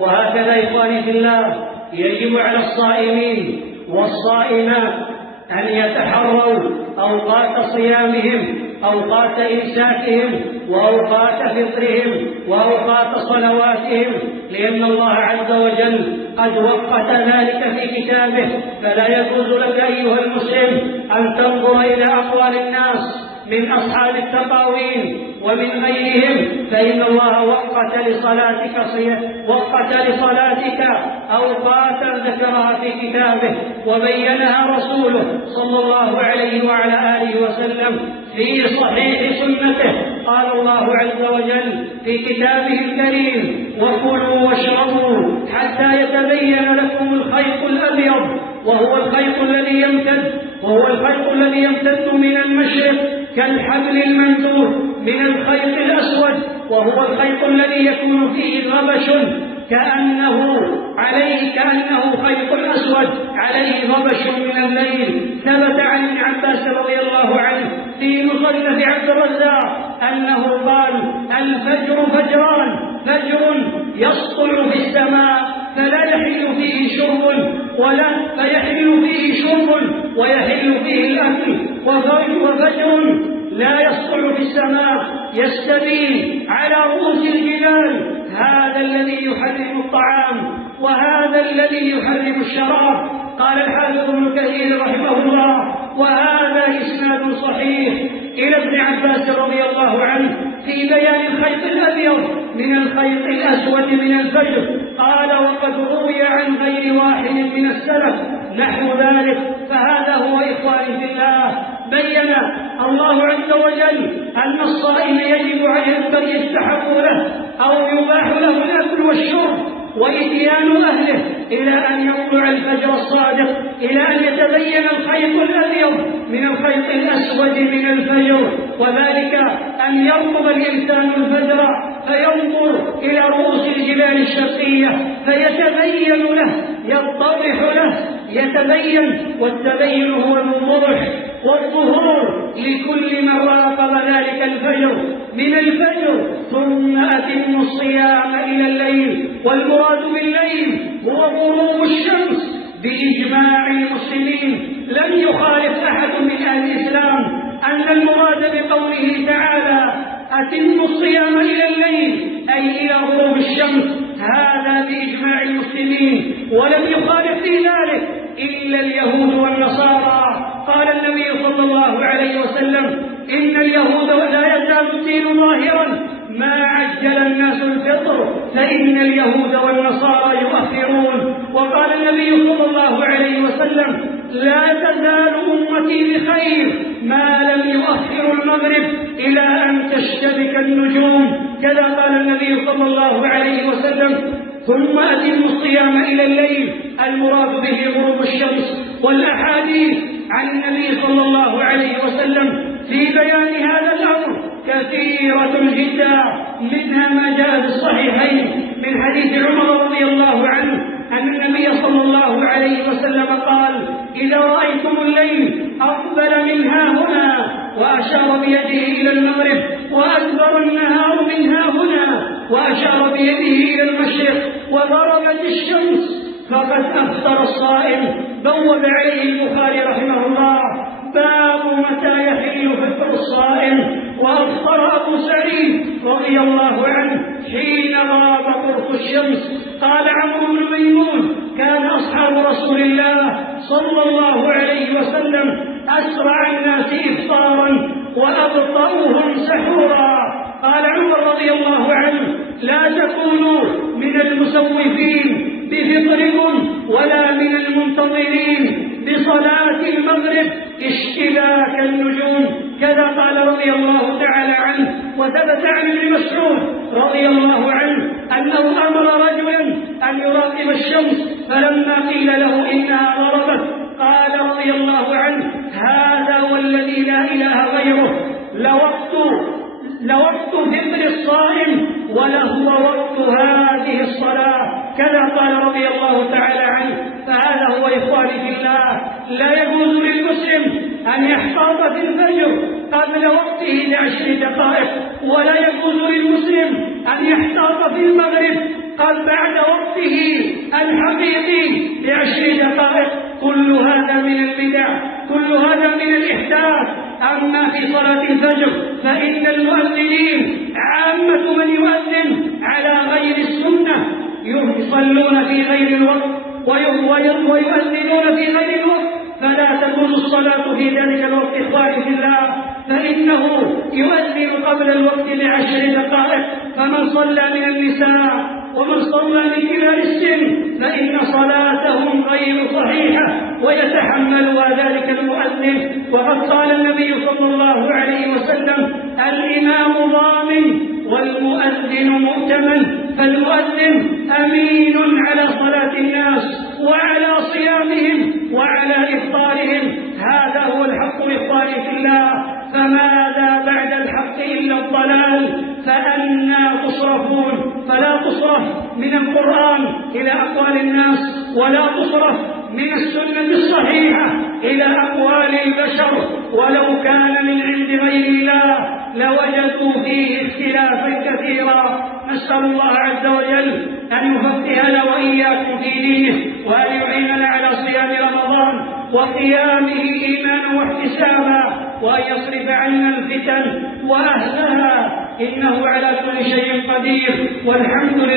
وهكذا إخواني في الله يجب على الصائمين والصائمات أن يتحروا أوقات صيامهم، أوقات إمساكهم، وأوقات فطرهم، وأوقات صلواتهم، لأن الله عز وجل قد وقت ذلك في كتابه. فلا يجوز لك أيها المسلم أن تنظر إلى أقوال الناس من أصحاب التطاوين ومن غيرهم، فإن الله وقت لصلاتك أوقاتا ذكرها في كتابه وبينها رسوله صلى الله عليه وعلى آله وسلم في صحيح سنته. قال الله عز وجل في كتابه الكريم: وكلوا واشربوا حتى يتبين لكم الخيط الأبيض وهو الخيط الذي يمتد من المشرق كالحبل المنثور من الخيط الأسود، وهو الخيط الذي يكون فيه غبش كأنه خيط الأسود عليه غبش من الليل. ثبت عن ابن عباس رضي الله عنه في مصنف عبد الرزاق أنه قال: الفجر فجران، فجر يسطع في السماء فلا يحل فيه شرب ويحل فيه الأكل، وفجر لا يسطع في السماء يستبين على رؤوس الجبال، هذا الذي يحرم الطعام وهذا الذي يحرم الشراب. قال الحافظ ابن كثير رحمه الله: وهذا إسناد صحيح إلى ابن عباس رضي الله عنه في بيان الخيط الأبيض من الخيط الأسود من الفجر. قال: وقد روي عن غير واحد من السلف نحو ذلك. فهذا هو إخواني في الله، بين الله عز وجل أن الصائم يجب عليه أن يستحق له أو يباح له الأكل والشرب وإتيان أهله إلى أن يطلع الفجر الصادق، إلى أن يتبين الخيط الأبيض من الخيط الأسود من الفجر، وذلك أن يرقب الإنسان الفجر فينظر إلى رؤوس الجبال الشرقية فيتبين له، يتضح له، يتبين، والتبين هو الوضوح والظهور لكل من راقب ذلك الفجر من الفجر. ثم أتم الصيام إلى الليل، والمراد بالليل هو غروب الشمس بإجماع المسلمين. لم يخالف أحد من أهل الإسلام أن المراد بقوله تعالى: أتم الصيام إلى الليل أي إلى غروب الشمس، هذا بإجماع المسلمين، ولم يخالف في ذلك إلا اليهود والنصارى. قال النبي صلى الله عليه وسلم: إن اليهود لا يزال الدين ظاهرا ما عجل الناس الفطر، فإن اليهود والنصارى يؤخرون. وقال النبي صلى الله عليه وسلم: لا تزال أمتي بخير ما لم يؤخر المغرب إلى أن تشتبك النجوم، كذا قال النبي صلى الله عليه وسلم. ثم أتم الصيام إلى الليل، المراد به غروب الشمس. والأحاديث عن النبي صلى الله عليه وسلم في بيان هذا الأمر كثيرة جدا، منها ما جاء في الصحيحين من حديث عمر رضي الله عنه أن النبي صلى الله عليه وسلم قال: إذا رأيتم الليل أقبل من ها هنا، وأشار بيده إلى المغرب، وأدبر النهار من ها هنا، وأشار بيده إلى المشرق، وضربت الشمس، فقد أفطر الصائم. بوب عليه البخاري رحمه الله: باب متى يحل فطر الصائم. وأفطر أبو سعيد رضي الله عنه حين غاب قرص الشمس. قال عمرو بن ميمون: كان أصحاب رسول الله صلى الله عليه وسلم أسرع الناس إفطارا وأبطأهم سحورا. قال عمر رضي الله عنه: لا تكونوا من المسوفين بفطركم ولا من المنتظرين بصلاة المغرب اشتباك النجوم، كذا قال رضي الله تعالى عنه. وثبت عن ابن مسعود رضي الله عنه أنه أمر رجلا أن يراقب الشمس، فلما قيل له إنها غربت قال رضي الله عنه: هذا والذي لا إله غيره لوقت فطر الصائم ولهو وقت هذه الصلاة، كذا قال رضي الله تعالى عنه. فهذا هو إخواني في الله، لا يجوز للمسلم أن يحتاط في الفجر قبل وقته ب10 دقائق، ولا يجوز للمسلم أن يحتاط في المغرب بعد وقت حقيقي ل10 دقائق. كل هذا من البدع، كل هذا من الإحداث. أما في صلاة الفجر فإن المؤذنين عامة من يؤذن على غير السنة يصلون في غير الوقت ويؤذنون في غير الوقت، فلا تكون الصلاة في ذلك الوقت إخواني في الله، فإنه يؤذن قبل الوقت ب10 دقائق. فمن صلى من النساء ومن صلى من كبار السن فإن صلاتهم غير صحيحة ويتحملها ذلك المؤذن. وقد قال النبي صلى الله عليه وسلم: الإمام ضامن والمؤذن مؤتمن. فالمؤذن أمين على صلاة الناس وعلى صيامهم وعلى إفطارهم. هذا هو الحق إخواني في الله. فماذا بعد الحق إلا الضلال؟ فأنى تصرفون؟ فلا تصرف من القرآن إلى أقوال الناس، ولا تصرف من السنة الصحيحة إلى أقوال البشر، ولو كان من عند غير الله لوجدوا فيه اختلافا كثيرا. نسأل الله عز وجل أن يفقهنا وإياكم في دينه، وأن يعيننا على صيام رمضان وقيامه إيمانا واحتسابا، وأن يصرف عنا الفتن وأهلها، إنه على كل شيء قدير. والحمد لله.